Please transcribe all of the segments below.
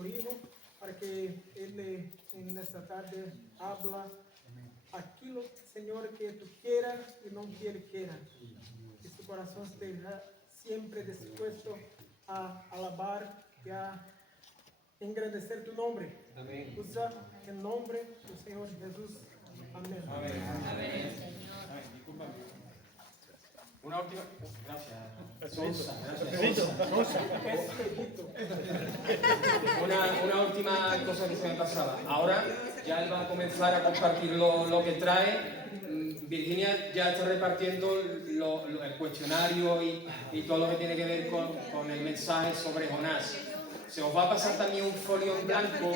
tu hijo para que él en esta tarde habla aquilo, Señor, que tú quieras y no que él quiera. Que su corazón esté siempre dispuesto a alabar y a engrandecer tu nombre. Amén. Usa el nombre del Señor Jesús. Amén. Amén. Amén. Una última. Gracias. Sousa, gracias. Una última cosa que se me pasaba. Ahora ya él va a comenzar a compartir lo que trae. Virginia ya está repartiendo el cuestionario y todo lo que tiene que ver con el mensaje sobre Jonás. Se os va a pasar también un folio en blanco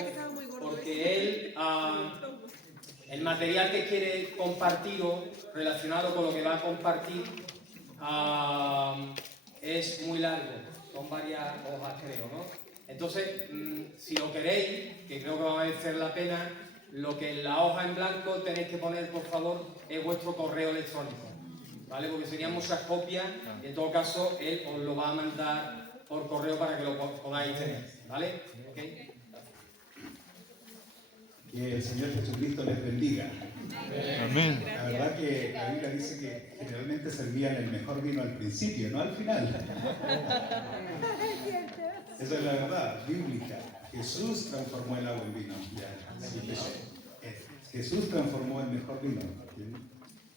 porque él, el material que quiere compartir o relacionado con lo que va a compartir es muy largo, son varias hojas creo, ¿no? Entonces, si lo queréis, que creo que va a merecer la pena, lo que en la hoja en blanco tenéis que poner, por favor, es vuestro correo electrónico, ¿vale? Porque serían muchas copias y en todo caso él os lo va a mandar por correo para que lo podáis tener, ¿vale? ¿Okay? Que el Señor Jesucristo les bendiga. Amén. La verdad que la Biblia dice que generalmente servían el mejor vino al principio, no al final. Esa es la verdad bíblica. Jesús transformó el agua en vino. Jesús transformó el mejor vino.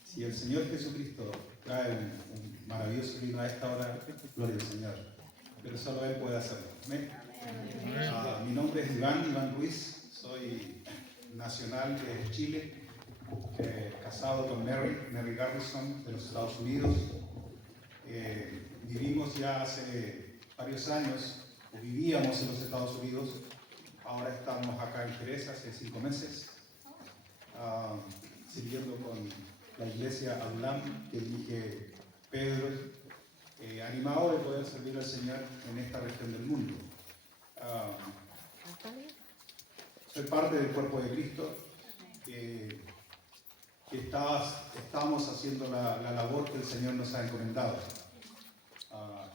Si el Señor Jesucristo trae un maravilloso vino a esta hora, gloria al Señor. Pero solo Él puede hacerlo. ¿Amén? Mi nombre es Iván Ruiz, soy nacional de Chile, casado con Mary Garrison de los Estados Unidos. Vivimos ya hace varios años, o vivíamos en los Estados Unidos, ahora estamos acá en Jerez hace 5 meses, sirviendo con la iglesia Adulam que dirige Pedro, animado de poder servir al Señor en esta región del mundo. Soy parte del cuerpo de Cristo, que estamos haciendo la labor que el Señor nos ha encomendado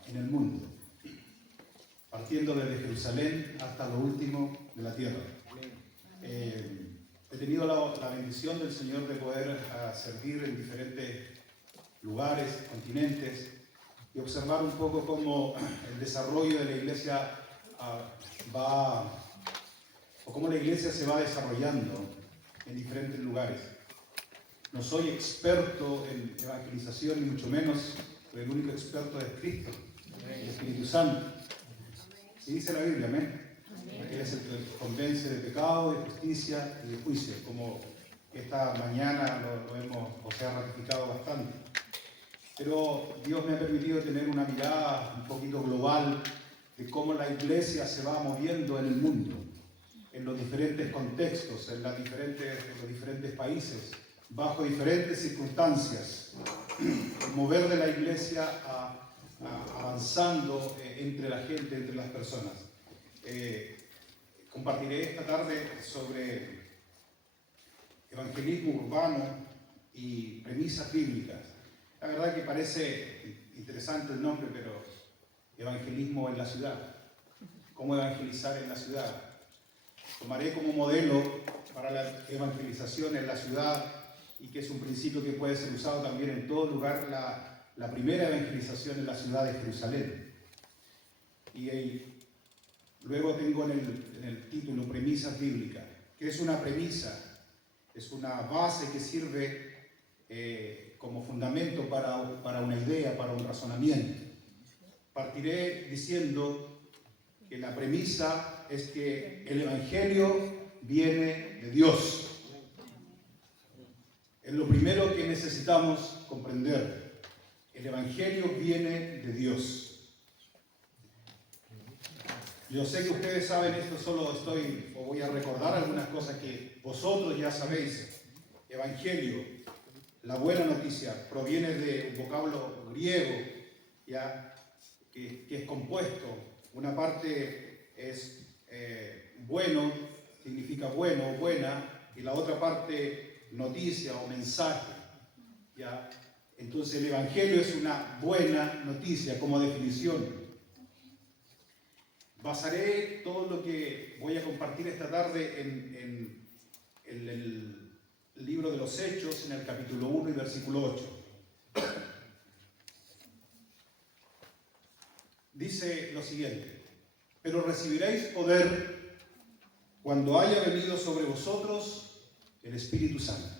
en el mundo, partiendo desde Jerusalén hasta lo último de la tierra. He tenido la bendición del Señor de poder servir en diferentes lugares, continentes, y observar un poco cómo el desarrollo de la iglesia cómo la iglesia se va desarrollando en diferentes lugares. No soy experto en evangelización, ni mucho menos, pero el único experto es Cristo, el Espíritu Santo. Sí dice la Biblia, amén. Él es el que convence de pecado, de justicia y de juicio, como esta mañana se ha ratificado bastante. Pero Dios me ha permitido tener una mirada un poquito global de cómo la iglesia se va moviendo en el mundo, en los diferentes contextos, en los diferentes países, bajo diferentes circunstancias, el mover de la iglesia avanzando entre la gente, entre las personas. Compartiré esta tarde sobre evangelismo urbano y premisas bíblicas. La verdad que parece interesante el nombre, pero evangelismo en la ciudad. ¿Cómo evangelizar en la ciudad? Tomaré como modelo para la evangelización en la ciudad, y que es un principio que puede ser usado también en todo lugar, la primera evangelización en la ciudad de Jerusalén. Y luego tengo en el título premisas bíblicas. ¿Qué es una premisa? Es una base que sirve como fundamento para una idea, para un razonamiento. Partiré diciendo que la premisa es que el Evangelio viene de Dios. Es lo primero que necesitamos comprender. El Evangelio viene de Dios. Yo sé que ustedes saben esto, solo voy a recordar algunas cosas que vosotros ya sabéis. Evangelio, la buena noticia, proviene de un vocablo griego, ¿ya? Que es compuesto. Una parte es bueno, significa bueno o buena, y la otra parte noticia o mensaje, ¿ya? Entonces el Evangelio es una buena noticia como definición. Basaré todo lo que voy a compartir esta tarde en el libro de los Hechos, en el capítulo 1 y versículo 8. Dice lo siguiente: pero recibiréis poder cuando haya venido sobre vosotros el Espíritu Santo,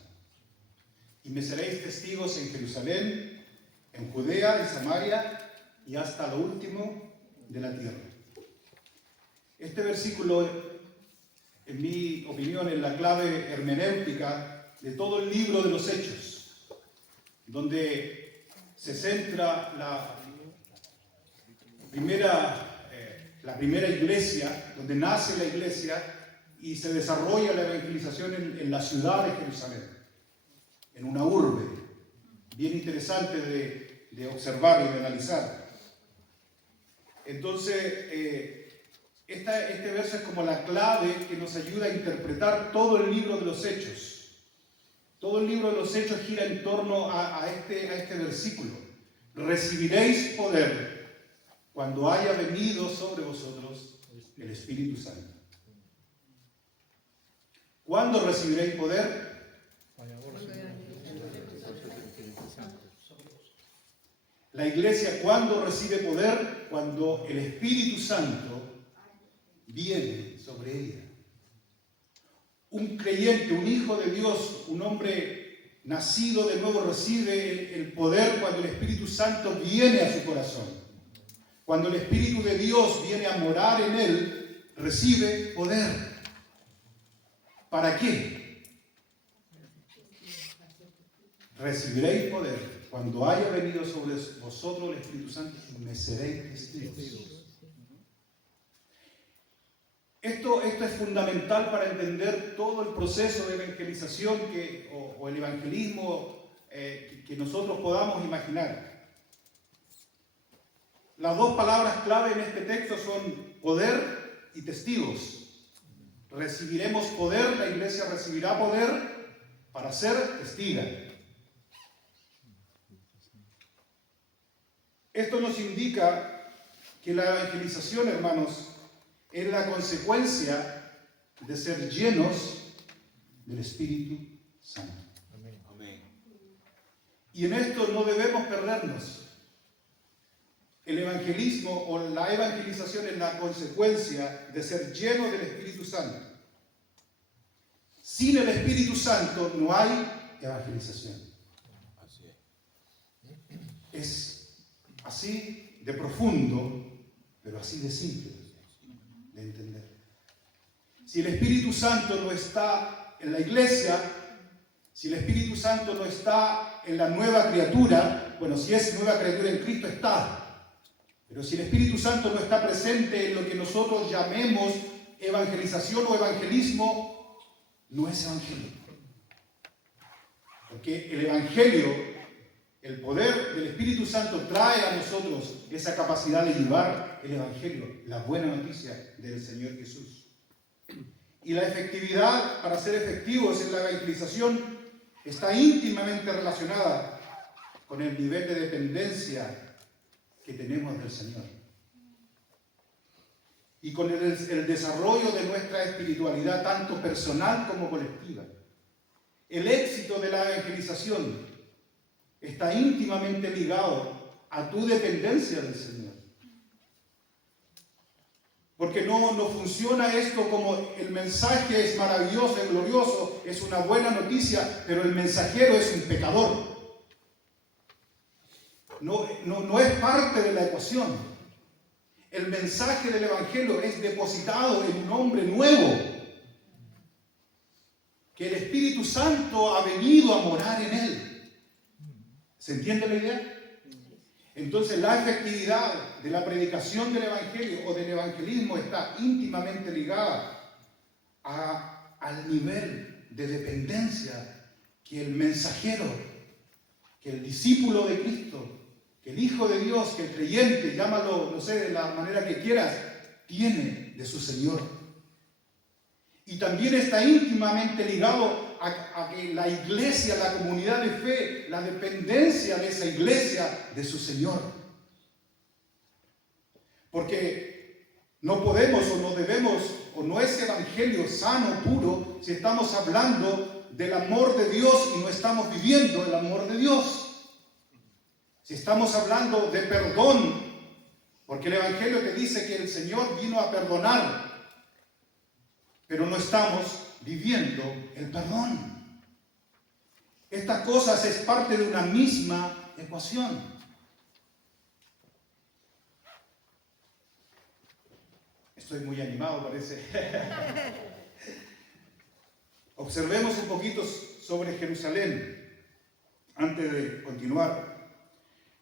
y me seréis testigos en Jerusalén, en Judea, en Samaria y hasta lo último de la tierra. Este versículo, en mi opinión, es la clave hermenéutica de todo el libro de los Hechos, donde se centra la primera iglesia, donde nace la iglesia y se desarrolla la evangelización en la ciudad de Jerusalén, en una urbe bien interesante de observar y de analizar. Entonces, este verso es como la clave que nos ayuda a interpretar todo el libro de los Hechos. Todo el libro de los Hechos gira en torno a este versículo. Recibiréis poder cuando haya venido sobre vosotros el Espíritu Santo. ¿Cuándo recibiréis poder? La iglesia, ¿cuándo recibe poder? Cuando el Espíritu Santo viene sobre ella. Un creyente, un hijo de Dios, un hombre nacido de nuevo recibe el poder cuando el Espíritu Santo viene a su corazón. Cuando el Espíritu de Dios viene a morar en él, recibe poder. ¿Para qué? Recibiréis poder cuando haya venido sobre vosotros el Espíritu Santo y me seréis testigos. Esto es fundamental para entender todo el proceso de evangelización o el evangelismo que nosotros podamos imaginar. Las dos palabras clave en este texto son poder y testigos. Recibiremos poder, la iglesia recibirá poder para ser testiga. Esto nos indica que la evangelización, hermanos, es la consecuencia de ser llenos del Espíritu Santo. Amén. Y en esto no debemos perdernos. El evangelismo o la evangelización es la consecuencia de ser lleno del Espíritu Santo. Sin el Espíritu Santo no hay evangelización. Es así de profundo, pero así de simple de entender. Si el Espíritu Santo no está en la iglesia, si el Espíritu Santo no está en la nueva criatura, bueno, si es nueva criatura en Cristo está, pero si el Espíritu Santo no está presente en lo que nosotros llamemos evangelización o evangelismo, no es evangelio. Porque el evangelio, el poder del Espíritu Santo trae a nosotros esa capacidad de llevar el evangelio, la buena noticia del Señor Jesús. Y la efectividad, para ser efectivos en la evangelización, está íntimamente relacionada con el nivel de dependencia que tenemos del Señor y con el desarrollo de nuestra espiritualidad, tanto personal como colectiva. El éxito de la evangelización está íntimamente ligado a tu dependencia del Señor. Porque no funciona esto como el mensaje es maravilloso, es glorioso, es una buena noticia, pero el mensajero es un pecador. No es parte de la ecuación. El mensaje del Evangelio es depositado en un hombre nuevo, que el Espíritu Santo ha venido a morar en él. ¿Se entiende la idea? Entonces la efectividad de la predicación del Evangelio o del evangelismo está íntimamente ligada al nivel de dependencia que el mensajero, que el discípulo de Cristo, que el Hijo de Dios, que el creyente, llámalo, no sé, de la manera que quieras, tiene de su Señor. Y también está íntimamente ligado a que la iglesia, la comunidad de fe, la dependencia de esa iglesia de su Señor. Porque No podemos o no debemos, o no es evangelio sano, puro, si estamos hablando del amor de Dios y no estamos viviendo el amor de Dios. Si estamos hablando de perdón, porque el evangelio te dice que el Señor vino a perdonar, pero no estamos viviendo el perdón. Estas cosas es parte de una misma ecuación. Estoy muy animado, parece. Observemos un poquito sobre Jerusalén antes de continuar.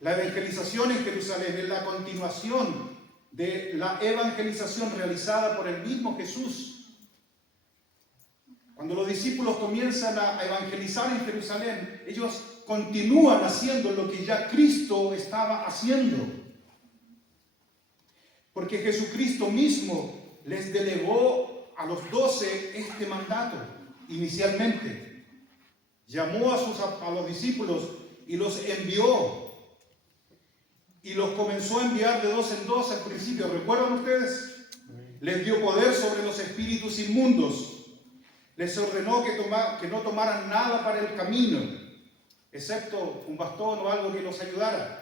La evangelización en Jerusalén es la continuación de la evangelización realizada por el mismo Jesús. Cuando los discípulos comienzan a evangelizar en Jerusalén, ellos continúan haciendo lo que ya Cristo estaba haciendo. Porque Jesucristo mismo les delegó a los 12 este mandato inicialmente. Llamó a los discípulos y los envió. Y los comenzó a enviar de 2 en 2 al principio. ¿Recuerdan ustedes? Les dio poder sobre los espíritus inmundos. Les ordenó que no tomaran nada para el camino, excepto un bastón o algo que los ayudara.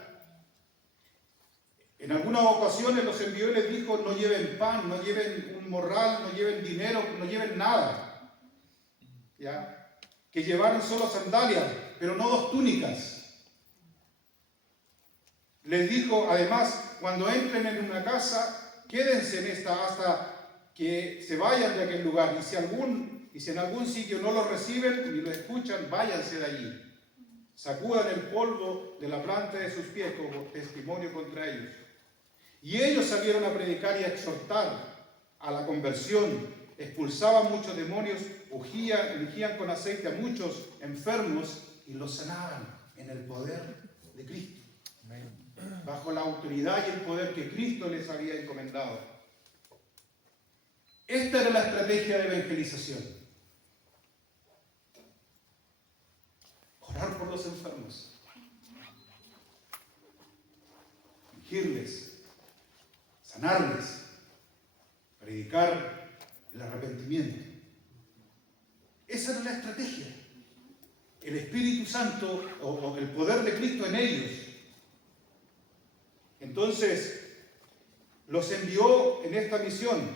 En algunas ocasiones los envió y les dijo: no lleven pan, no lleven un morral, no lleven dinero, no lleven nada. ¿Ya? Que llevaran solo sandalias, pero no 2 túnicas. Les dijo, además, cuando entren en una casa, quédense en esta hasta que se vayan de aquel lugar. Y si en algún sitio no lo reciben ni lo escuchan, váyanse de allí. Sacudan el polvo de la planta de sus pies como testimonio contra ellos. Y ellos salieron a predicar y a exhortar a la conversión. Expulsaban muchos demonios, ungían con aceite a muchos enfermos y los sanaban en el poder de Cristo. Bajo la autoridad y el poder que Cristo les había encomendado. Esta era la estrategia de evangelización. Orar por los enfermos. Ungirles. Sanarles. Predicar el arrepentimiento. Esa era la estrategia. El Espíritu Santo o el poder de Cristo en ellos. Entonces, los envió en esta misión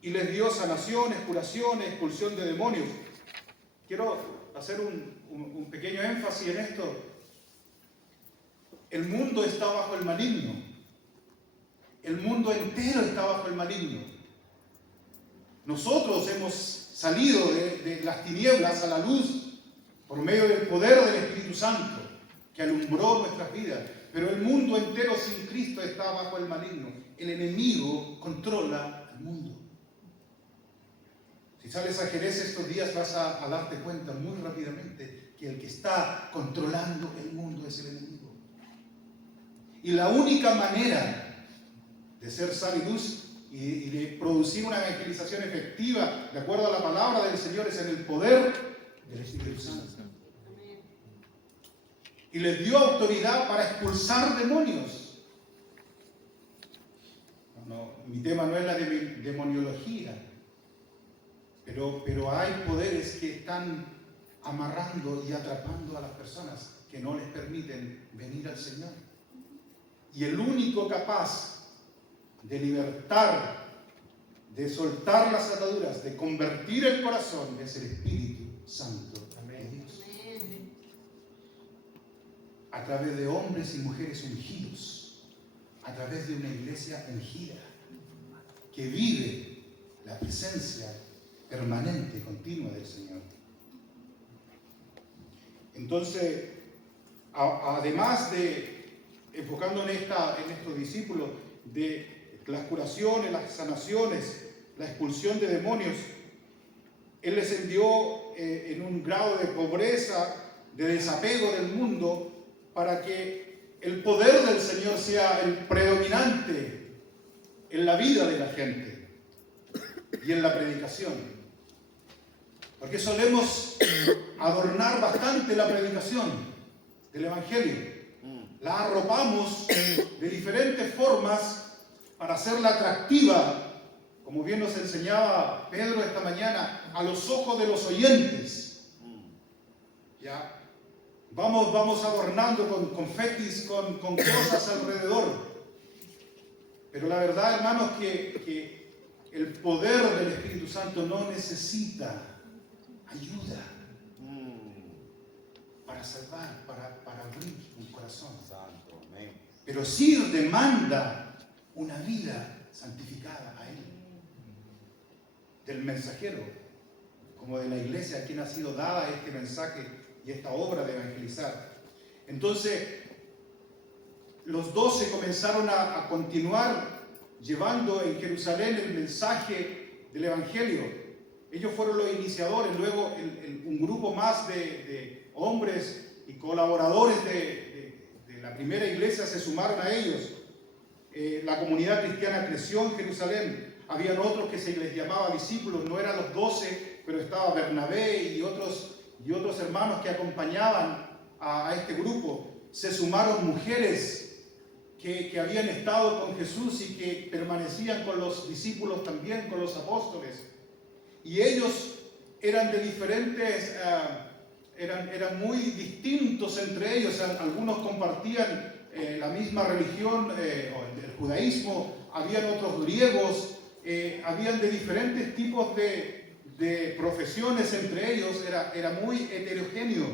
y les dio sanaciones, curaciones, expulsión de demonios. Quiero hacer un pequeño énfasis en esto. El mundo está bajo el maligno. El mundo entero está bajo el maligno. Nosotros hemos salido de las tinieblas a la luz por medio del poder del Espíritu Santo que alumbró nuestras vidas. Pero el mundo entero sin Cristo está bajo el maligno. El enemigo controla el mundo. Si sales a Jerez estos días vas a darte cuenta muy rápidamente que el que está controlando el mundo es el enemigo. Y la única manera de ser sal y luz y de producir una evangelización efectiva, de acuerdo a la palabra del Señor, es en el poder del Espíritu Santo. Y les dio autoridad para expulsar demonios. Mi tema no es la demoniología, pero hay poderes que están amarrando y atrapando a las personas que no les permiten venir al Señor. Y el único capaz de libertar, de soltar las ataduras, de convertir el corazón es el Espíritu Santo de Dios. A través de hombres y mujeres ungidos, a través de una iglesia ungida, que vive la presencia permanente, continua del Señor. Entonces, además de, enfocando en estos discípulos, de las curaciones, las sanaciones, la expulsión de demonios, Él les envió en un grado de pobreza, de desapego del mundo, para que el poder del Señor sea el predominante en la vida de la gente y en la predicación. Porque solemos adornar bastante la predicación del Evangelio. La arropamos de diferentes formas para hacerla atractiva, como bien nos enseñaba Pedro esta mañana, a los ojos de los oyentes. ¿Ya? Vamos adornando con confetis, con cosas alrededor. Pero la verdad, hermanos, que el poder del Espíritu Santo no necesita ayuda para salvar, para abrir un corazón. Pero sí demanda una vida santificada a Él. Del mensajero, como de la iglesia a quien ha sido dada este mensaje y esta obra de evangelizar. Entonces, los 12 comenzaron a continuar llevando en Jerusalén el mensaje del Evangelio. Ellos fueron los iniciadores, luego un grupo más de hombres y colaboradores de la primera iglesia se sumaron a ellos. La comunidad cristiana creció en Jerusalén. Habían otros que se les llamaba discípulos, no eran los 12, pero estaba Bernabé y otros hermanos que acompañaban a este grupo. Se sumaron mujeres que habían estado con Jesús y que permanecían con los discípulos también, con los apóstoles. Y ellos eran de diferentes, eran muy distintos entre ellos. Algunos compartían la misma religión, el judaísmo, habían otros griegos, habían de diferentes tipos de profesiones entre ellos, era muy heterogéneo.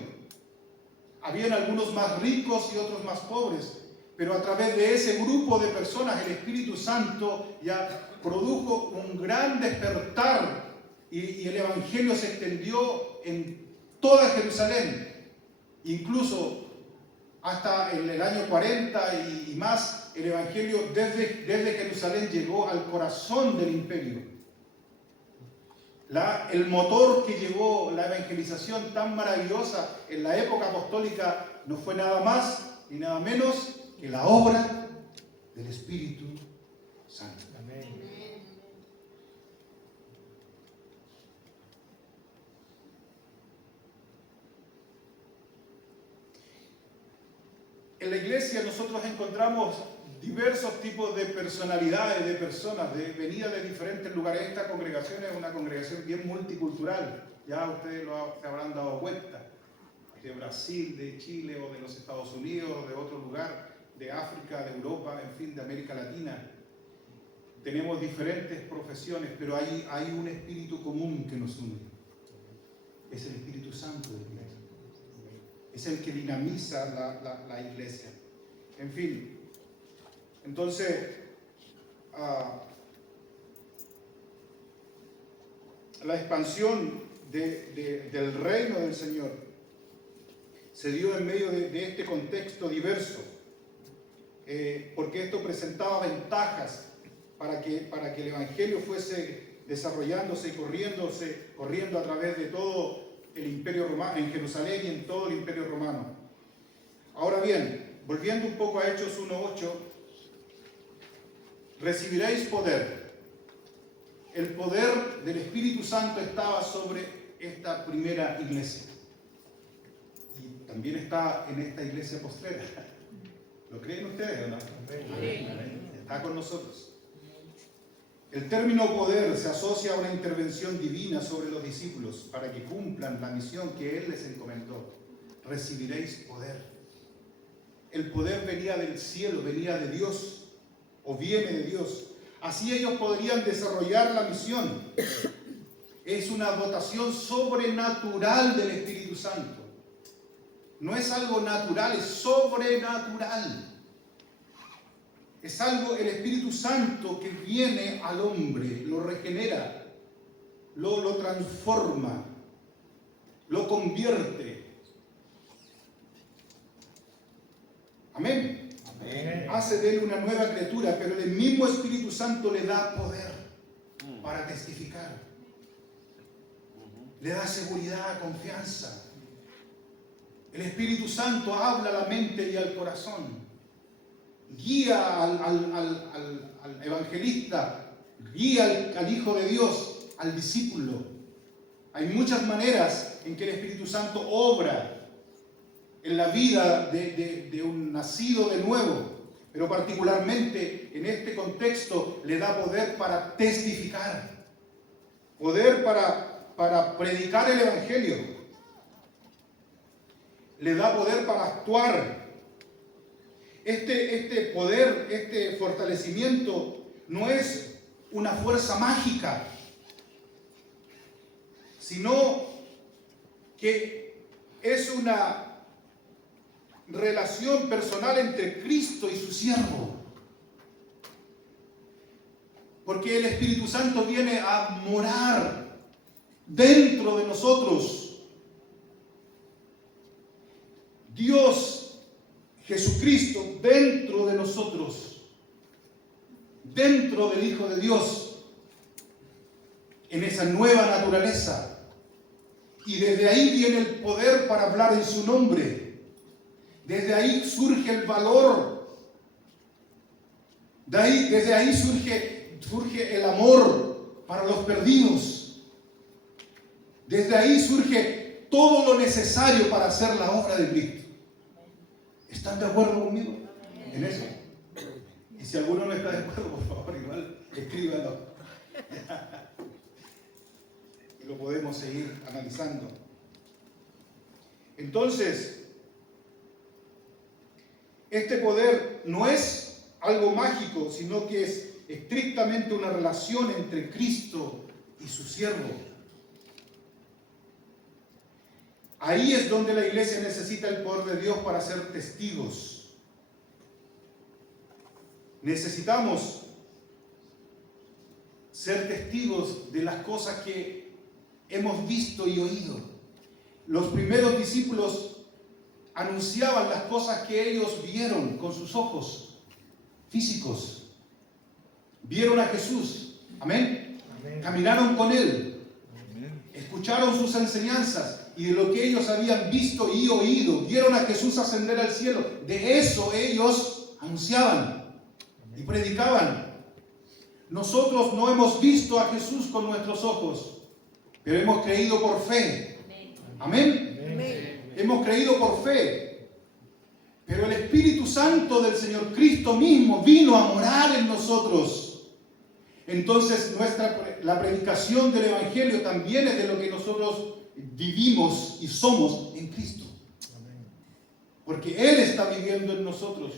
Habían algunos más ricos y otros más pobres. Pero a través de ese grupo de personas, el Espíritu Santo ya produjo un gran despertar y el Evangelio se extendió en toda Jerusalén. Incluso hasta en el año 40 y más, el Evangelio desde Jerusalén llegó al corazón del imperio. El motor que llevó la evangelización tan maravillosa en la época apostólica no fue nada más y nada menos que la obra del Espíritu Santo. Amén. En la iglesia nosotros encontramos diversos tipos de personalidades, de personas, venidas de diferentes lugares. Esta congregación es una congregación bien multicultural, ya ustedes se habrán dado cuenta, de Brasil, de Chile o de los Estados Unidos o de otro lugar, de África, de Europa, en fin, de América Latina. Tenemos diferentes profesiones, pero hay un espíritu común que nos une. Es el Espíritu Santo de Dios. Es el que dinamiza la iglesia. En fin, entonces, la expansión del reino del Señor se dio en medio de este contexto diverso. Porque esto presentaba ventajas para que el Evangelio fuese desarrollándose y corriendo a través de todo el Imperio Romano, en Jerusalén y en todo el Imperio Romano. Ahora bien, volviendo un poco a Hechos 1:8, recibiréis poder. El poder del Espíritu Santo estaba sobre esta primera iglesia. Y también está en esta iglesia postrera. ¿Lo creen ustedes o no? Está con nosotros. El término poder se asocia a una intervención divina sobre los discípulos para que cumplan la misión que Él les encomendó. Recibiréis poder. El poder venía del cielo, venía de Dios, o viene de Dios. Así ellos podrían desarrollar la misión. Es una dotación sobrenatural del Espíritu Santo. No es algo natural, es sobrenatural. Es algo, el Espíritu Santo que viene al hombre, lo regenera, lo transforma, lo convierte. Amén. Amén. Hace de él una nueva criatura, pero el mismo Espíritu Santo le da poder para testificar. Le da seguridad, confianza. El Espíritu Santo habla a la mente y al corazón. Guía al evangelista, guía al Hijo de Dios, al discípulo. Hay muchas maneras en que el Espíritu Santo obra en la vida de un nacido de nuevo, pero particularmente en este contexto le da poder para testificar, poder para predicar el Evangelio, le da poder para actuar. Este poder, este fortalecimiento no es una fuerza mágica, sino que es una relación personal entre Cristo y su siervo. Porque el Espíritu Santo viene a morar dentro de nosotros. Dios, Jesucristo, dentro de nosotros, dentro del Hijo de Dios, en esa nueva naturaleza. Y desde ahí viene el poder para hablar en su nombre. Desde ahí surge el valor. Desde ahí surge el amor para los perdidos. Desde ahí surge todo lo necesario para hacer la obra de Cristo. ¿Están de acuerdo conmigo en eso? Y si alguno no está de acuerdo, por favor, igual escríbalo. Y lo podemos seguir analizando. Entonces, este poder no es algo mágico, sino que es estrictamente una relación entre Cristo y su siervo. Ahí es donde la iglesia necesita el poder de Dios para ser testigos. Necesitamos ser testigos de las cosas que hemos visto y oído. Los primeros discípulos anunciaban las cosas que ellos vieron con sus ojos físicos. Vieron a Jesús. Amén. Amén. Caminaron con Él. Amén. Escucharon sus enseñanzas y de lo que ellos habían visto y oído. Vieron a Jesús ascender al cielo. De eso ellos anunciaban y predicaban. Nosotros no hemos visto a Jesús con nuestros ojos, pero hemos creído por fe. Amén. Amén. Hemos creído por fe. Pero el Espíritu Santo del Señor Cristo mismo vino a morar en nosotros. Entonces la predicación del Evangelio también es de lo que nosotros vivimos y somos en Cristo. Porque Él está viviendo en nosotros.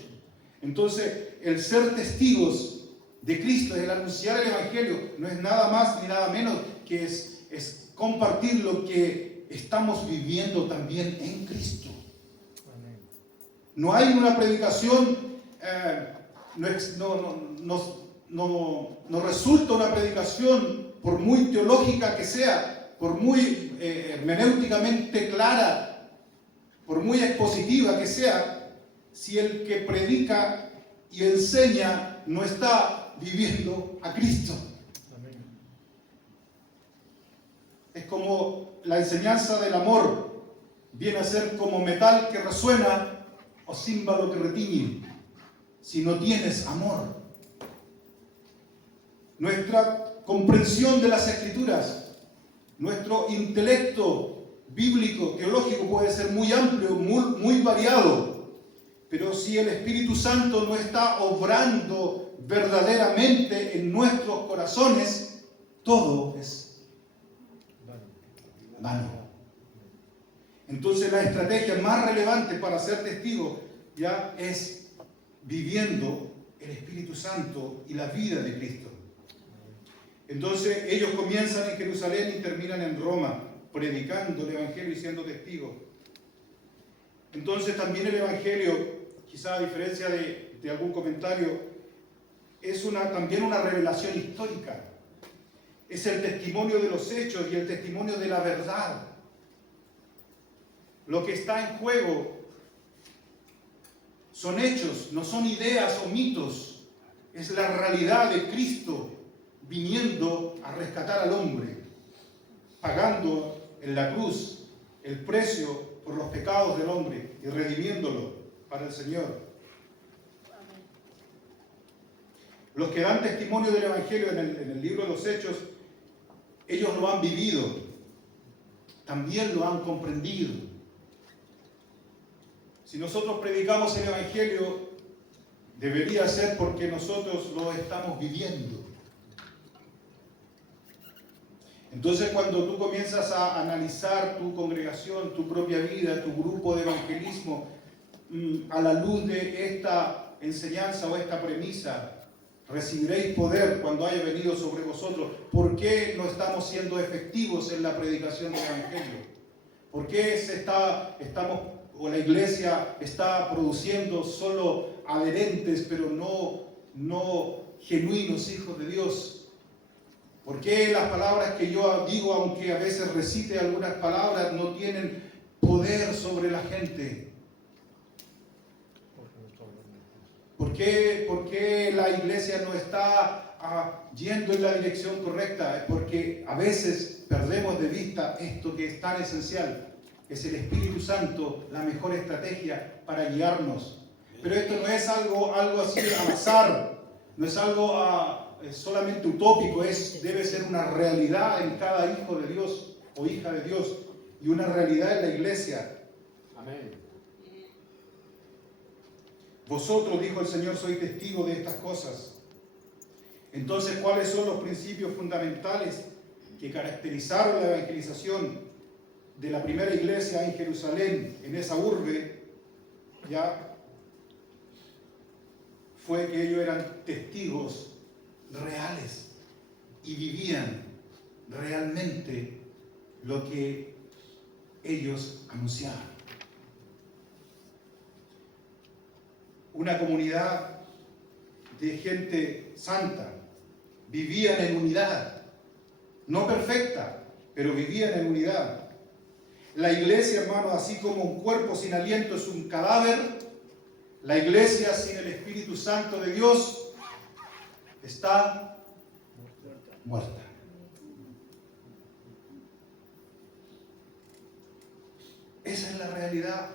Entonces el ser testigos de Cristo, el anunciar el Evangelio, no es nada más ni nada menos que es compartir lo que estamos viviendo también en Cristo. No hay una predicación, no resulta una predicación, por muy teológica que sea, por muy hermenéuticamente clara, por muy expositiva que sea, si el que predica y enseña no está viviendo a Cristo. Es como la enseñanza del amor, viene a ser como metal que resuena o címbalo que retiñe, si no tienes amor. Nuestra comprensión de las Escrituras, nuestro intelecto bíblico, teológico puede ser muy amplio, muy variado, pero si el Espíritu Santo no está obrando verdaderamente en nuestros corazones, todo es vano. Entonces la estrategia más relevante para ser testigo ya es viviendo el Espíritu Santo y la vida de Cristo. Entonces ellos comienzan en Jerusalén y terminan en Roma, predicando el Evangelio y siendo testigos. Entonces también el Evangelio, quizá a diferencia de algún comentario, es también una revelación histórica. Es el testimonio de los hechos y el testimonio de la verdad. Lo que está en juego son hechos, no son ideas o mitos. Es la realidad de Cristo viniendo a rescatar al hombre, pagando en la cruz el precio por los pecados del hombre y redimiéndolo para el Señor. Los que dan testimonio del Evangelio en el libro de los Hechos, ellos lo han vivido, también lo han comprendido. Si nosotros predicamos el Evangelio debería ser porque nosotros lo estamos viviendo. Entonces, cuando tú comienzas a analizar tu congregación, tu propia vida, tu grupo de evangelismo, a la luz de esta enseñanza o esta premisa, recibiréis poder cuando haya venido sobre vosotros. ¿Por qué no estamos siendo efectivos en la predicación del evangelio? ¿Por qué la iglesia está produciendo solo adherentes, pero no genuinos hijos de Dios? ¿Por qué las palabras que yo digo, aunque a veces recite algunas palabras, no tienen poder sobre la gente? ¿Por qué la iglesia no está yendo en la dirección correcta? Es porque a veces perdemos de vista esto que es tan esencial. Es el Espíritu Santo la mejor estrategia para guiarnos. Pero esto no es algo así al azar, no es algo solamente utópico, debe ser una realidad en cada hijo de Dios o hija de Dios y una realidad en la iglesia. Amén. Vosotros, dijo el Señor, sois testigos de estas cosas. Entonces, ¿cuáles son los principios fundamentales que caracterizaron la evangelización de la primera iglesia en Jerusalén, en esa urbe? Ya fue que ellos eran testigos reales y vivían realmente lo que ellos anunciaban. Una comunidad de gente santa, vivían en unidad, no perfecta, pero vivían en unidad. La iglesia, hermano, así como un cuerpo sin aliento es un cadáver, la iglesia sin el Espíritu Santo de Dios está muerta. Esa es la realidad.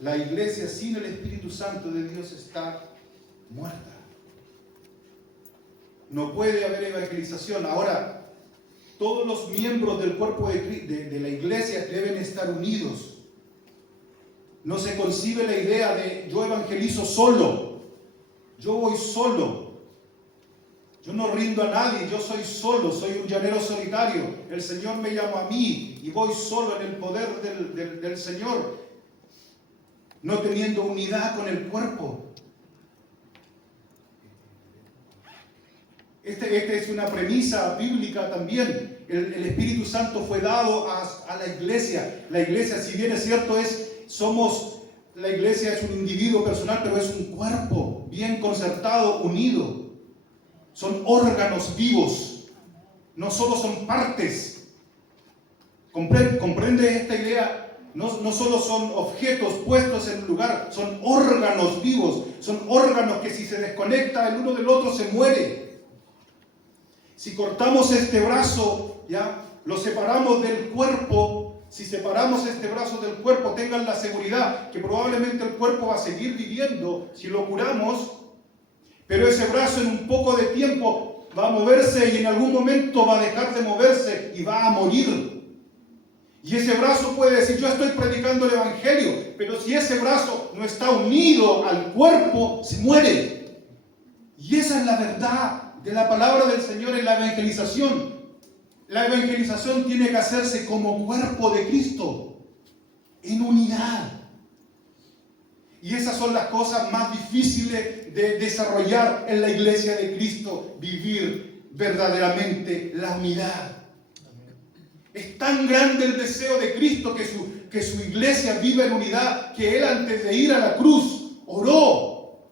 La iglesia sin el Espíritu Santo de Dios está muerta. No puede haber evangelización. Ahora, todos los miembros del cuerpo de la iglesia deben estar unidos. No se concibe la idea de yo evangelizo solo, yo voy solo. Yo no rindo a nadie, yo soy solo, soy un llanero solitario. El Señor me llamó a mí y voy solo en el poder del Señor, no teniendo unidad con el cuerpo. Esta es una premisa bíblica también. El Espíritu Santo fue dado a la iglesia. La iglesia, si bien es cierto, la iglesia es un individuo personal, pero es un cuerpo bien concertado, unido. Son órganos vivos, no solo son partes. ¿Comprende esta idea? No solo son objetos puestos en un lugar, son órganos vivos, son órganos que si se desconecta el uno del otro se muere. Si cortamos este brazo, ya lo separamos del cuerpo. Si separamos este brazo del cuerpo, tengan la seguridad que probablemente el cuerpo va a seguir viviendo si lo curamos. Pero ese brazo en un poco de tiempo va a moverse y en algún momento va a dejar de moverse y va a morir. Y ese brazo puede decir, yo estoy predicando el evangelio, pero si ese brazo no está unido al cuerpo, se muere. Y esa es la verdad de la palabra del Señor en la evangelización. La evangelización tiene que hacerse como cuerpo de Cristo, en unidad. Y esas son las cosas más difíciles de desarrollar en la iglesia de Cristo, vivir verdaderamente la unidad. Es tan grande el deseo de Cristo que su iglesia viva en unidad, que Él antes de ir a la cruz oró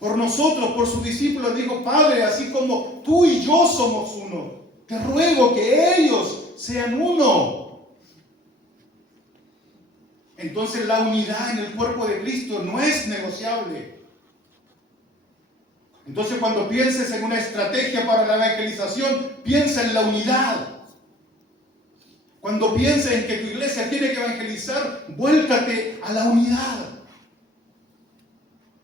por nosotros, por sus discípulos. Dijo, Padre, así como tú y yo somos uno, te ruego que ellos sean uno. Entonces la unidad en el cuerpo de Cristo no es negociable. Entonces cuando pienses en una estrategia para la evangelización, piensa en la unidad. Cuando pienses en que tu iglesia tiene que evangelizar, vuélcate a la unidad.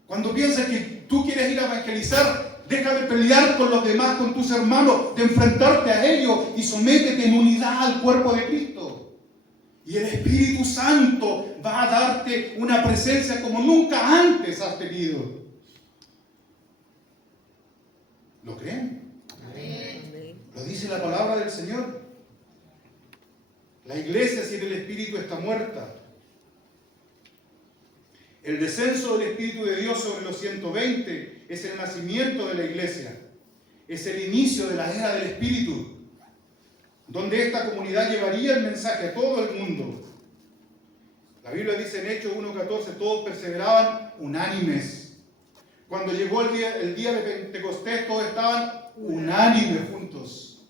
Cuando pienses que tú quieres ir a evangelizar, deja de pelear con los demás, con tus hermanos, de enfrentarte a ellos y sométete en unidad al cuerpo de Cristo. Y el Espíritu Santo va a darte una presencia como nunca antes has tenido. ¿Lo creen? Amén. Lo dice la palabra del Señor. La iglesia sin el Espíritu está muerta. El descenso del Espíritu de Dios sobre los 120 es el nacimiento de la iglesia. Es el inicio de la era del Espíritu, donde esta comunidad llevaría el mensaje a todo el mundo. La Biblia dice en Hechos 1:14, todos perseveraban unánimes. Cuando llegó el día de Pentecostés, todos estaban unánimes juntos.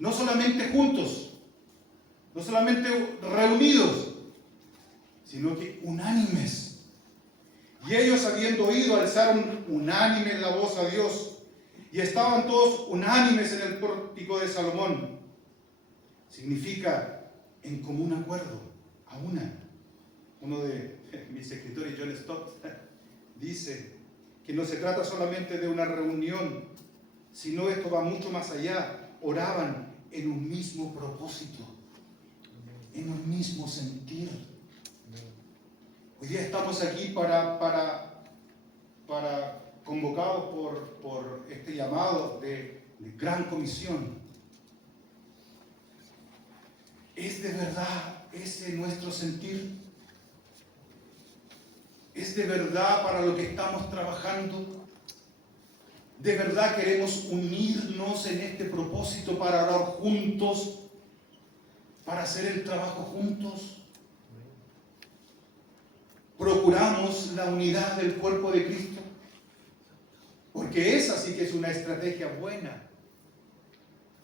No solamente juntos, no solamente reunidos, sino que unánimes. Y ellos, habiendo oído, alzaron unánimes la voz a Dios, y estaban todos unánimes en el pórtico de Salomón. Significa en común acuerdo, a una. Uno de mis escritores, John Stott, dice que no se trata solamente de una reunión, sino esto va mucho más allá. Oraban en un mismo propósito, en un mismo sentir. Hoy día estamos aquí para convocados por este llamado de gran comisión. ¿Es de verdad ese nuestro sentir? ¿Es de verdad para lo que estamos trabajando? ¿De verdad queremos unirnos en este propósito para orar juntos? ¿Para hacer el trabajo juntos? ¿Procuramos la unidad del cuerpo de Cristo? Porque esa sí que es una estrategia buena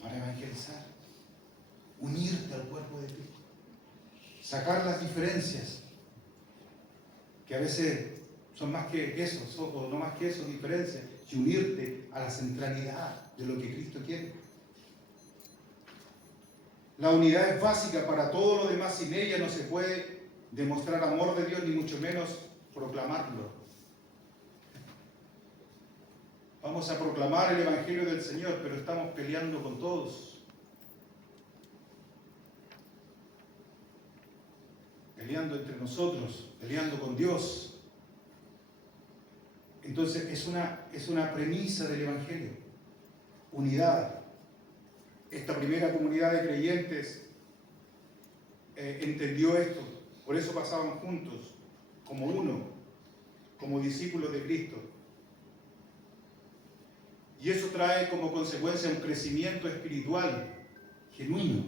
para evangelizar. Unirte al cuerpo de Cristo. Sacar las diferencias, que a veces son más que eso, o no más que eso, diferencias, y unirte a la centralidad de lo que Cristo quiere. La unidad es básica para todo lo demás. Sin ella no se puede demostrar amor de Dios, ni mucho menos proclamarlo. Vamos a proclamar el Evangelio del Señor, pero estamos peleando con todos. Peleando entre nosotros, peleando con Dios. Entonces es una premisa del Evangelio. Unidad. Esta primera comunidad de creyentes entendió esto. Por eso pasaban juntos, como uno, como discípulos de Cristo. Y eso trae como consecuencia un crecimiento espiritual genuino.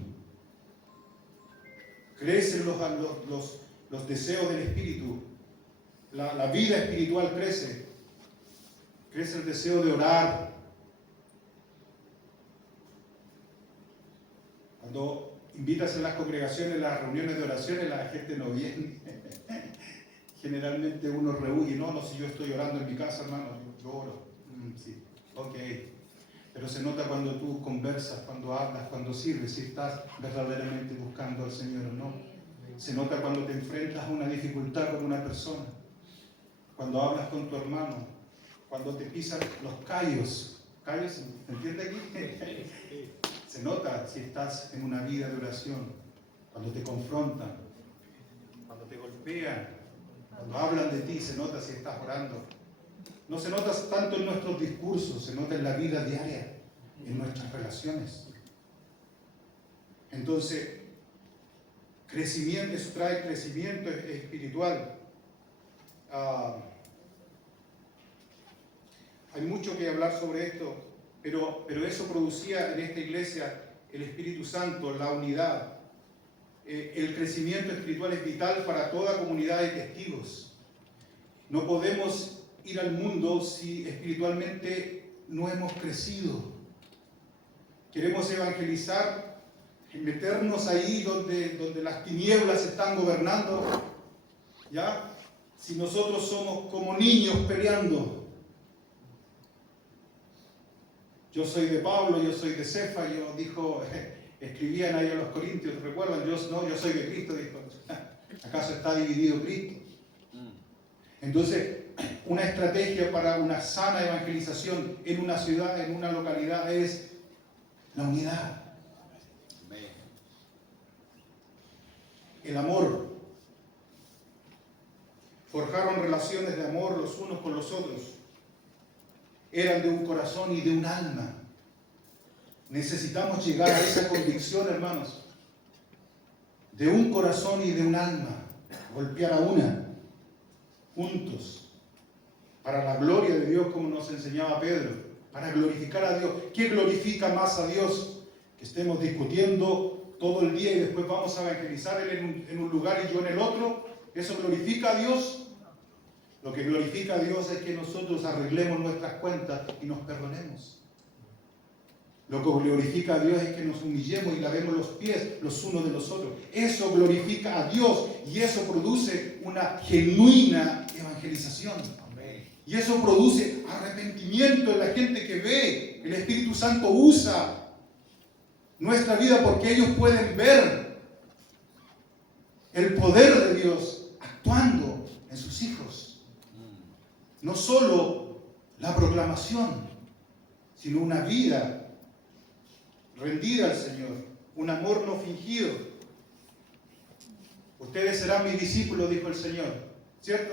Crecen los deseos del Espíritu. La vida espiritual crece. Crece el deseo de orar. Cuando invitas en las congregaciones, las reuniones de oraciones, la gente no viene. Generalmente uno rehuye, no, si yo estoy orando en mi casa, hermano, yo oro. Sí, ok. Pero se nota cuando tú conversas, cuando hablas, cuando sirves, si estás verdaderamente buscando al Señor o no. Se nota cuando te enfrentas a una dificultad con una persona, cuando hablas con tu hermano, cuando te pisan los callos. ¿Callos? ¿Me entiende aquí? Se nota si estás en una vida de oración, cuando te confrontan, cuando te golpean, cuando hablan de ti, se nota si estás orando. No se nota tanto en nuestros discursos, se nota en la vida diaria, en nuestras relaciones. Entonces, crecimiento, eso trae crecimiento espiritual. Hay mucho que hablar sobre esto, pero eso producía en esta iglesia el Espíritu Santo, la unidad. El crecimiento espiritual es vital para toda comunidad de testigos. No podemos ir al mundo si espiritualmente no hemos crecido. Queremos evangelizar, meternos ahí donde las tinieblas están gobernando, ¿ya? Si nosotros somos como niños peleando. Yo soy de Pablo, yo soy de Cefa, escribían ahí a los Corintios, ¿recuerdan? Yo soy de Cristo, dijo. ¿Acaso está dividido Cristo? Entonces, una estrategia para una sana evangelización en una ciudad, en una localidad, es la unidad. El amor. Forjaron relaciones de amor los unos con los otros. eran de un corazón y de un alma. Necesitamos llegar a esa convicción, hermanos, de un corazón y de un alma, golpear a una, juntos, para la gloria de Dios, como nos enseñaba Pedro, para glorificar a Dios. ¿Qué glorifica más a Dios? Que estemos discutiendo todo el día y después vamos a evangelizar Él en un lugar y yo en el otro. ¿Eso glorifica a Dios? Lo que glorifica a Dios es que nosotros arreglemos nuestras cuentas y nos perdonemos. Lo que glorifica a Dios es que nos humillemos y lavemos los pies los unos de los otros. Eso glorifica a Dios y eso produce una genuina evangelización. Amén. Y eso produce arrepentimiento en la gente que ve. El Espíritu Santo usa nuestra vida porque ellos pueden ver el poder de Dios actuando en sus hijos. No solo la proclamación, sino una vida rendida al Señor, un amor no fingido. Ustedes serán mis discípulos, dijo el Señor, ¿cierto?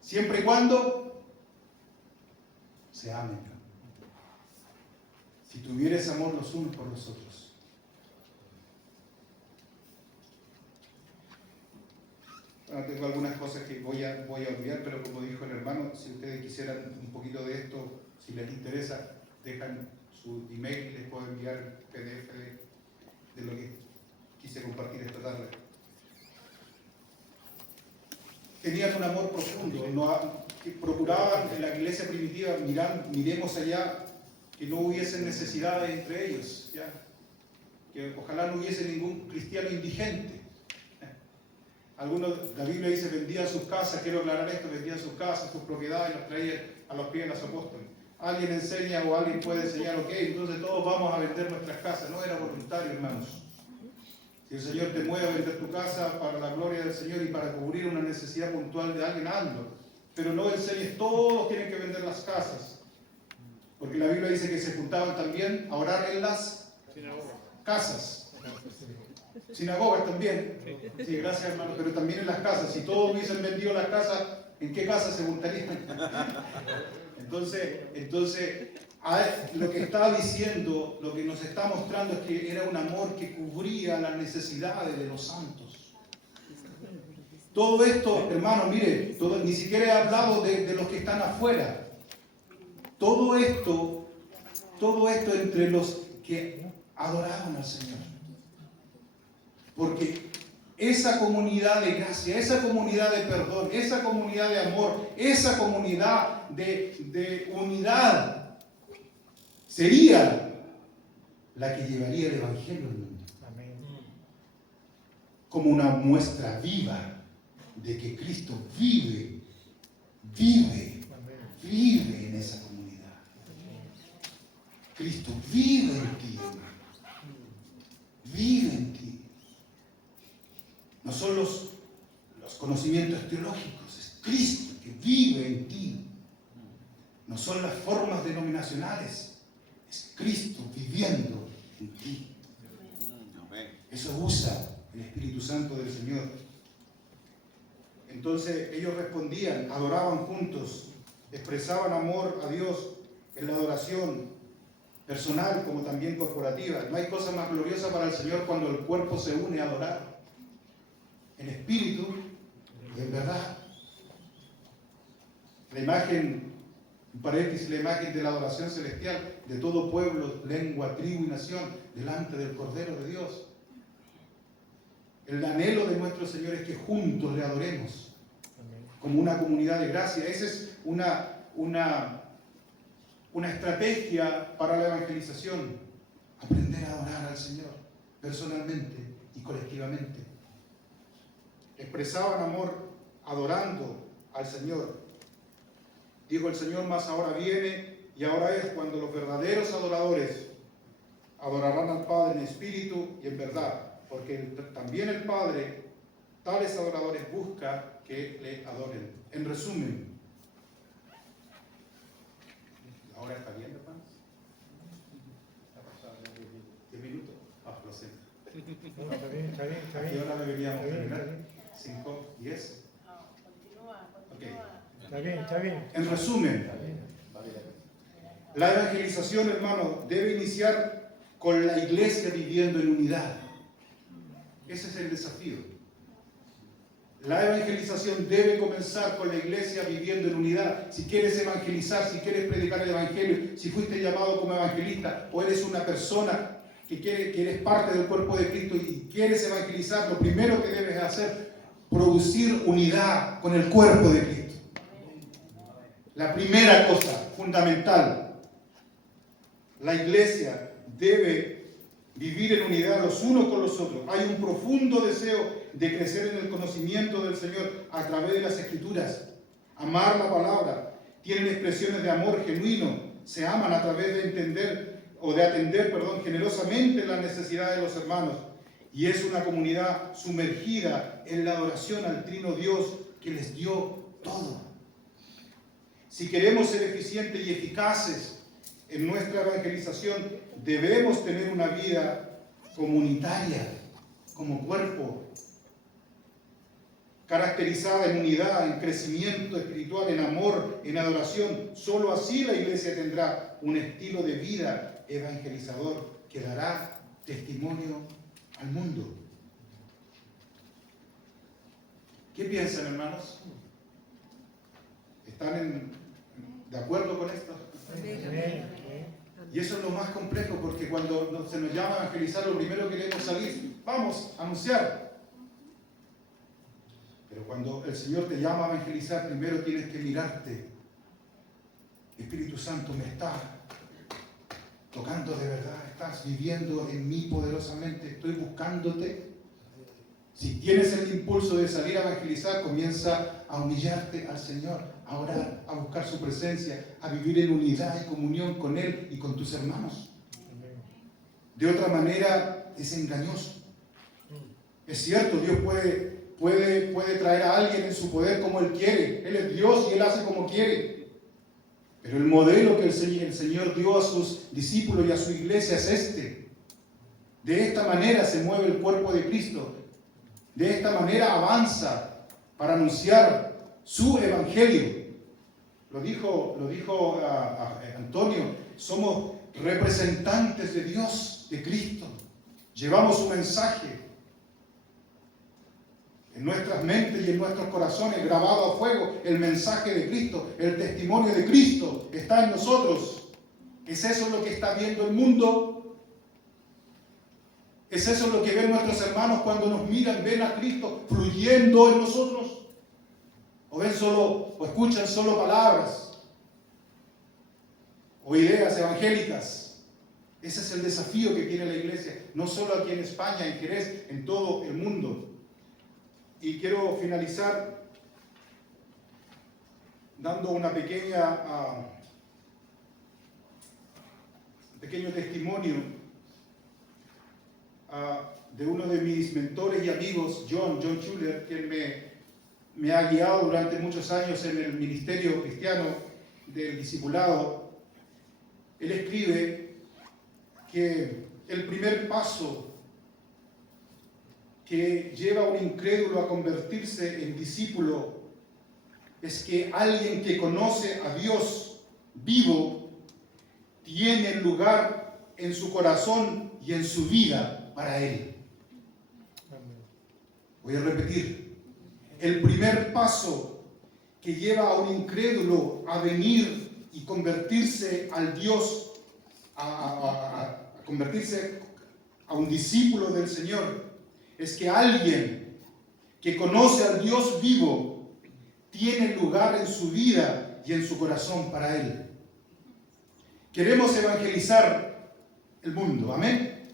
Siempre y cuando se amen. Si tuvieres amor los unos por los otros. Bueno, tengo algunas cosas que voy a olvidar, pero como dijo el hermano, si ustedes quisieran un poquito de esto, si les interesa, dejan su email y les puedo enviar el PDF de lo que quise compartir esta tarde. Tenían un amor profundo, que procuraban en la iglesia primitiva, miremos allá, que no hubiesen necesidades entre ellos, ¿ya? Que ojalá no hubiese ningún cristiano indigente. La Biblia dice, vendían sus casas, quiero aclarar esto, vendían sus casas, sus propiedades y los traían a los pies de los apóstoles. Alguien enseña o alguien puede enseñar, ok, entonces todos vamos a vender nuestras casas. No era voluntario, hermanos. Si el Señor te mueve a vender tu casa para la gloria del Señor y para cubrir una necesidad puntual de alguien, hazlo. Pero no enseñes, todos tienen que vender las casas. Porque la Biblia dice que se juntaban también a orar en las casas. Sinagogas también. Sí, gracias, hermano. Pero también en las casas. Si todos hubiesen vendido las casas, ¿en qué casa se juntarían? Entonces, lo que está diciendo, lo que nos está mostrando es que era un amor que cubría las necesidades de los santos. Todo esto, hermano, mire, ni siquiera he hablado de los que están afuera. Todo esto entre los que adoraban al Señor. Porque esa comunidad de gracia, esa comunidad de perdón, esa comunidad de amor, esa comunidad de unidad sería la que llevaría el Evangelio al mundo. Amén. Como una muestra viva de que Cristo vive en esa comunidad. Cristo vive en ti, hermano. Vive en ti. No son los conocimientos teológicos, es Cristo que vive en ti. No son las formas denominacionales, es Cristo viviendo en ti. Eso usa el Espíritu Santo del Señor. Entonces ellos respondían, adoraban juntos, expresaban amor a Dios en la adoración personal como también corporativa. No hay cosa más gloriosa para el Señor cuando el cuerpo se une a adorar. En espíritu y en verdad. La imagen, un paréntesis, la imagen de la adoración celestial de todo pueblo, lengua, tribu y nación delante del Cordero de Dios. El anhelo de nuestro Señor es que juntos le adoremos como una comunidad de gracia. Esa es una estrategia para la evangelización. Aprender a adorar al Señor personalmente y colectivamente. Expresaban amor adorando al Señor. Dijo el Señor, mas ahora viene y ahora es cuando los verdaderos adoradores adorarán al Padre en espíritu y en verdad, porque también el Padre, tales adoradores, busca que le adoren. En resumen, ¿ahora está bien, hermanos? ¿Ha pasado 10 minutos? Lo siento. Está bien. ¿A qué hora deberíamos terminar? 5, 10. Continúa. Okay. Está bien. En resumen, La evangelización, hermano, debe iniciar con la iglesia viviendo en unidad. Ese es el desafío. La evangelización debe comenzar con la iglesia viviendo en unidad. Si quieres evangelizar, si quieres predicar el evangelio, si fuiste llamado como evangelista o eres una persona que eres parte del cuerpo de Cristo y quieres evangelizar, lo primero que debes hacer es producir unidad con el cuerpo de Cristo. La primera cosa fundamental, la iglesia debe vivir en unidad los unos con los otros. Hay un profundo deseo de crecer en el conocimiento del Señor a través de las Escrituras. Amar la palabra. Tienen expresiones de amor genuino. Se aman a través de atender generosamente las necesidades de los hermanos. Y es una comunidad sumergida en la adoración al Trino Dios que les dio todo. Si queremos ser eficientes y eficaces en nuestra evangelización, debemos tener una vida comunitaria, como cuerpo, caracterizada en unidad, en crecimiento espiritual, en amor, en adoración. Solo así la iglesia tendrá un estilo de vida evangelizador que dará testimonio al mundo. ¿Qué piensan, hermanos? ¿Están de acuerdo con esto? Y eso es lo más complejo, porque cuando se nos llama a evangelizar, lo primero que queremos salir, vamos a anunciar. Pero cuando el Señor te llama a evangelizar, primero tienes que mirarte. Espíritu Santo, me está tocando de verdad, estás viviendo en mí poderosamente, estoy buscándote. Si tienes el impulso de salir a evangelizar, comienza a humillarte al Señor, a orar, a buscar su presencia, a vivir en unidad y comunión con Él y con tus hermanos. De otra manera, es engañoso. Es cierto, Dios puede traer a alguien en su poder como Él quiere. Él es Dios y Él hace como quiere. Pero el modelo que el Señor dio a sus discípulos y a su iglesia es este. De esta manera se mueve el cuerpo de Cristo. De esta manera avanza para anunciar su evangelio. Lo dijo Antonio, somos representantes de Dios, de Cristo. Llevamos su mensaje en nuestras mentes y en nuestros corazones, grabado a fuego, el mensaje de Cristo, el testimonio de Cristo está en nosotros. ¿Es eso lo que está viendo el mundo? ¿Es eso lo que ven nuestros hermanos cuando nos miran? ¿Ven a Cristo fluyendo en nosotros? ¿O ven solo, o escuchan solo palabras o ideas evangélicas? Ese es el desafío que tiene la iglesia, no solo aquí en España, en Jerez, en todo el mundo. Y quiero finalizar dando un pequeño testimonio de uno de mis mentores y amigos, John Schuller, quien me ha guiado durante muchos años en el ministerio cristiano del discipulado. Él escribe que el primer paso que lleva a un incrédulo a convertirse en discípulo es que alguien que conoce a Dios vivo tiene lugar en su corazón y en su vida para Él. Voy a repetir. El primer paso que lleva a un incrédulo a venir y convertirse al Dios, a convertirse a un discípulo del Señor, es que alguien que conoce al Dios vivo tiene lugar en su vida y en su corazón para Él. Queremos evangelizar el mundo, ¿amén?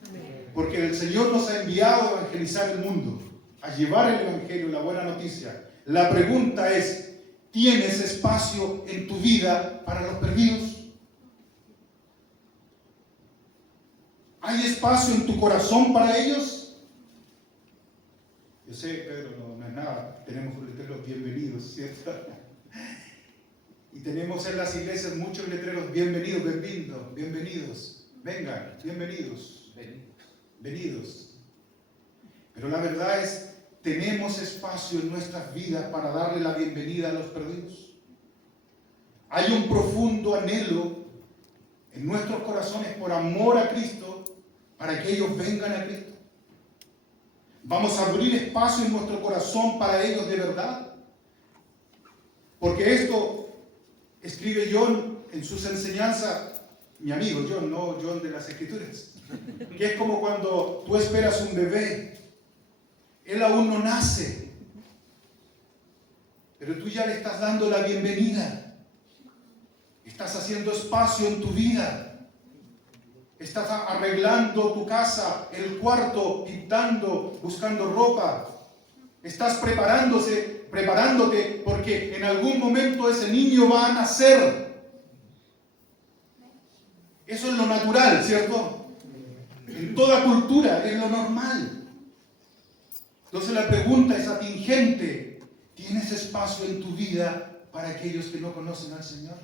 Porque el Señor nos ha enviado a evangelizar el mundo, a llevar el evangelio, la buena noticia. La pregunta es, ¿tienes espacio en tu vida para los perdidos? ¿Hay espacio en tu corazón para ellos? Yo sé, Pedro, no es nada. Tenemos letreros bienvenidos, ¿cierto? Y tenemos en las iglesias muchos letreros bienvenidos, bienvenidos. Vengan, bienvenidos. Venidos. Pero la verdad es, ¿tenemos espacio en nuestras vidas para darle la bienvenida a los perdidos? Hay un profundo anhelo en nuestros corazones por amor a Cristo, para que ellos vengan a Cristo. Vamos a abrir espacio en nuestro corazón para ellos de verdad. Porque esto escribe John en sus enseñanzas, mi amigo John, no John de las Escrituras, que es como cuando tú esperas un bebé. Él aún no nace, pero tú ya le estás dando la bienvenida. Estás haciendo espacio en tu vida. Estás arreglando tu casa, el cuarto, pintando, buscando ropa. Estás preparándote porque en algún momento ese niño va a nacer. Eso es lo natural, ¿cierto? En toda cultura es lo normal. Entonces la pregunta es atingente. ¿Tienes espacio en tu vida para aquellos que no conocen al Señor?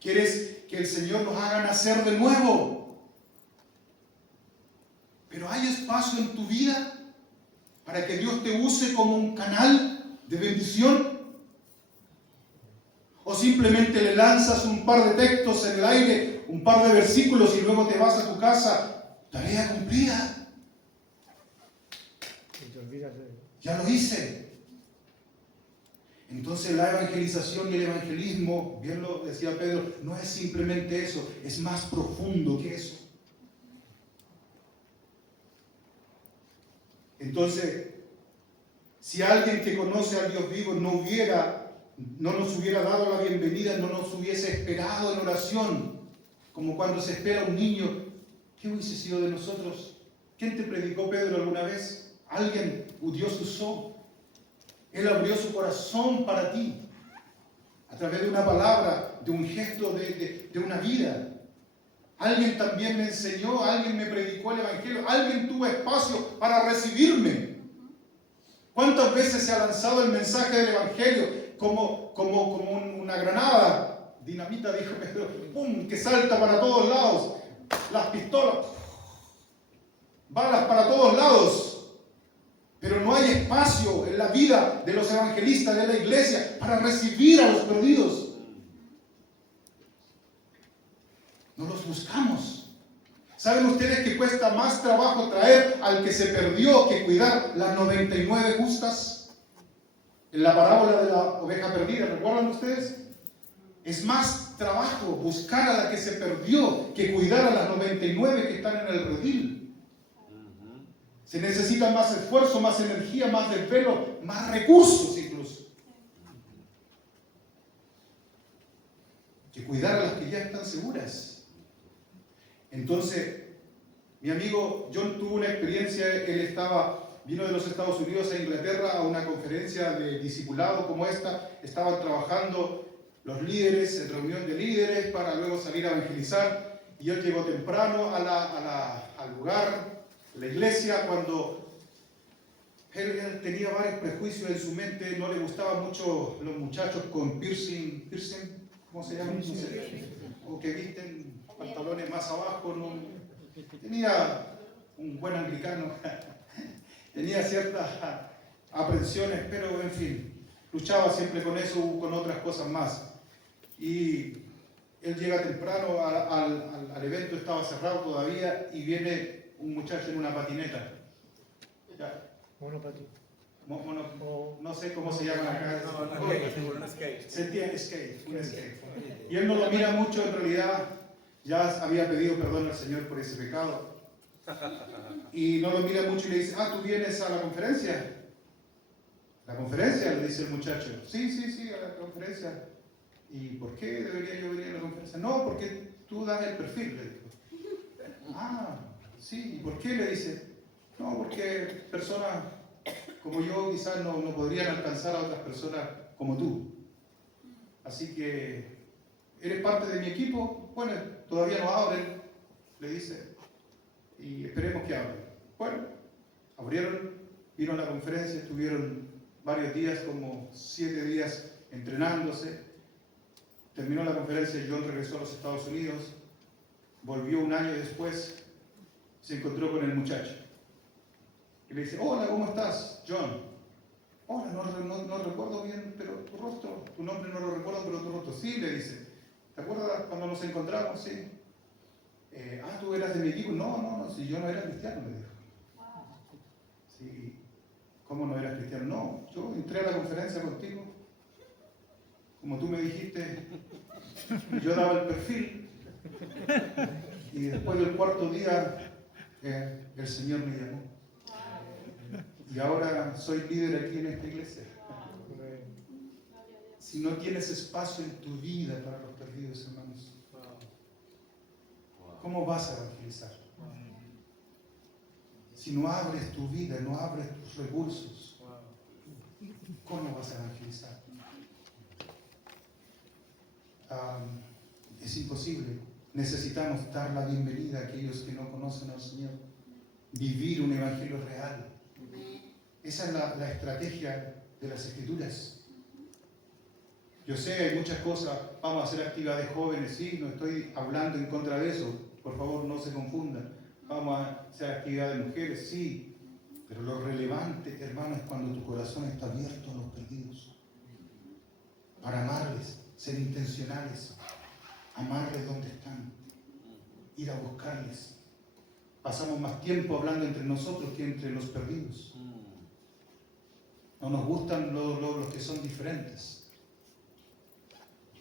¿Quieres que el Señor los haga nacer de nuevo? Pero ¿hay espacio en tu vida para que Dios te use como un canal de bendición? ¿O simplemente le lanzas un par de textos en el aire, un par de versículos y luego te vas a tu casa? Tarea cumplida. Ya lo hice. Entonces la evangelización y el evangelismo, bien lo decía Pedro, no es simplemente eso, es más profundo que eso. Entonces, si alguien que conoce al Dios vivo no nos hubiera dado la bienvenida, no nos hubiese esperado en oración, como cuando se espera un niño, ¿qué hubiese sido de nosotros? ¿Quién te predicó, Pedro, alguna vez? Alguien, Dios usó. Él abrió su corazón para ti, a través de una palabra, de un gesto, de una vida. Alguien también me enseñó, alguien me predicó el Evangelio, alguien tuvo espacio para recibirme. ¿Cuántas veces se ha lanzado el mensaje del Evangelio como una granada? Dinamita, dijo Pedro, ¡pum!, que salta para todos lados. Las pistolas, balas para todos lados. Pero no hay espacio en la vida de los evangelistas de la iglesia para recibir a los perdidos. No los buscamos. ¿Saben ustedes que cuesta más trabajo traer al que se perdió que cuidar las 99 justas? En la parábola de la oveja perdida, ¿recuerdan ustedes? Es más trabajo buscar a la que se perdió que cuidar a las 99 que están en el redil. Se necesita más esfuerzo, más energía, más desvelo, más recursos incluso, que cuidar a las que ya están seguras. Entonces, mi amigo John tuvo una experiencia. Él vino de los Estados Unidos a Inglaterra a una conferencia de discipulado como esta. Estaban trabajando los líderes, en reunión de líderes, para luego salir a evangelizar. Y él llegó temprano al lugar, la iglesia, cuando él tenía varios prejuicios en su mente. No le gustaban mucho los muchachos con piercing, ¿cómo se llama? No sé, o que visten pantalones más abajo. No. Tenía un buen anglicano, tenía ciertas aprensiones, pero en fin, luchaba siempre con eso, con otras cosas más. Y él llega temprano al evento, estaba cerrado todavía, y viene un muchacho en una patineta. No sé cómo se llama acá. Un skate. Y él no lo mira mucho, en realidad ya había pedido perdón al Señor por ese pecado. Y no lo mira mucho y le dice, ¿tú vienes a la conferencia? ¿La conferencia?, le dice el muchacho. Sí, a la conferencia. ¿Y por qué debería yo venir a la conferencia? No, porque tú das el perfil, le dijo. Sí, ¿y por qué?, le dice. No, porque personas como yo quizás no podrían alcanzar a otras personas como tú. Así que, ¿eres parte de mi equipo? Bueno, todavía no abren, le dice, y esperemos que abran. Bueno, abrieron, vino a la conferencia, estuvieron varios días, como 7 días entrenándose. Terminó la conferencia, John regresó a los Estados Unidos, volvió un año después, se encontró con el muchacho. Y le dice, hola, ¿cómo estás, John? Hola, no recuerdo bien, pero tu rostro, tu nombre no lo recuerdo, pero tu rostro sí, le dice. ¿Te acuerdas cuando nos encontramos? Sí. ¿Tú eras de mi equipo? No, si yo no era cristiano, me dijo. Sí, ¿cómo no eras cristiano? No, yo entré a la conferencia contigo, como tú me dijiste, yo daba el perfil, y después del cuarto día el Señor me llamó. Y ahora soy líder aquí en esta iglesia. Si no tienes espacio en tu vida para los perdidos, hermanos, ¿cómo vas a evangelizar? Si no abres tu vida, no abres tus recursos, ¿cómo vas a evangelizar? Es imposible. Necesitamos dar la bienvenida a aquellos que no conocen al Señor. Vivir un evangelio real. Esa es la estrategia de las Escrituras. Yo sé, hay muchas cosas, vamos a hacer actividades jóvenes, sí, no estoy hablando en contra de eso, por favor no se confundan. Vamos a hacer actividades de mujeres, sí, pero lo relevante, hermano, es cuando tu corazón está abierto a los perdidos, para amarles, ser intencionales, amarles donde están, ir a buscarles. Pasamos más tiempo hablando entre nosotros que entre los perdidos. No nos gustan los que son diferentes.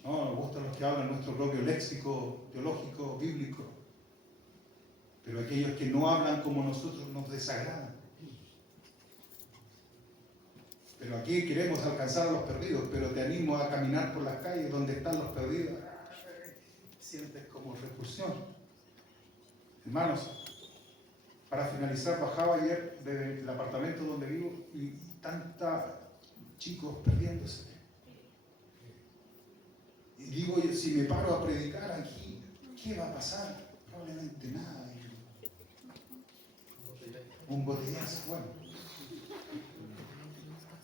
No, nos gustan los que hablan nuestro propio léxico teológico, bíblico. Pero aquellos que no hablan como nosotros nos desagradan. Pero aquí queremos alcanzar a los perdidos, pero te animo a caminar por las calles donde están los perdidos. Sientes como repulsión. Hermanos, para finalizar, bajaba ayer del apartamento donde vivo y tantos chicos perdiéndose. Y digo, si me paro a predicar aquí, ¿qué va a pasar? Probablemente nada. Un botellazo, bueno.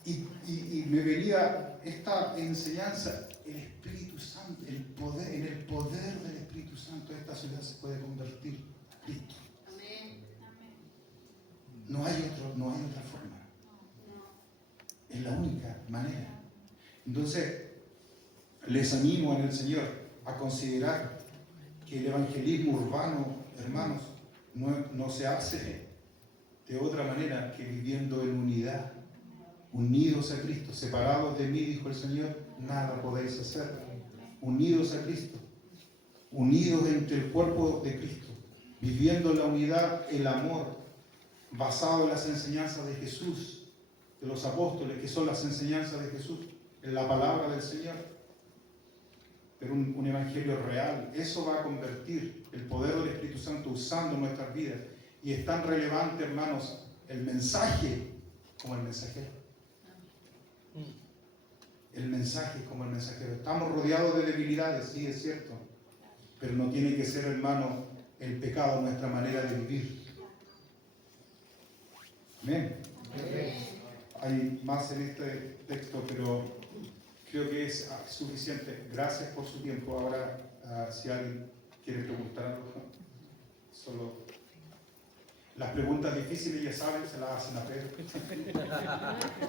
Y me venía esta enseñanza, el Espíritu Santo, en el poder del Espíritu Santo, esta ciudad se puede convertir a Cristo. No hay otra forma. Es la única manera. Entonces, les animo en el Señor a considerar que el evangelismo urbano, hermanos, no se hace de otra manera que viviendo en unidad, unidos a Cristo. Separados de mí, dijo el Señor, nada podéis hacer. Unidos a Cristo, unidos entre el cuerpo de Cristo, viviendo en la unidad, el amor, basado en las enseñanzas de Jesús, de los apóstoles, que son las enseñanzas de Jesús, en la palabra del Señor. Pero un evangelio real, eso va a convertir el poder del Espíritu Santo usando nuestras vidas. Y es tan relevante, hermanos, el mensaje como el mensajero. El mensaje como el mensajero. Estamos rodeados de debilidades, sí, es cierto. Pero no tiene que ser, hermano, el pecado nuestra manera de vivir. Amén. Hay más en este texto, pero creo que es suficiente. Gracias por su tiempo. Ahora, si alguien quiere preguntar algo, solo las preguntas difíciles, ya saben, se las hacen a Pedro.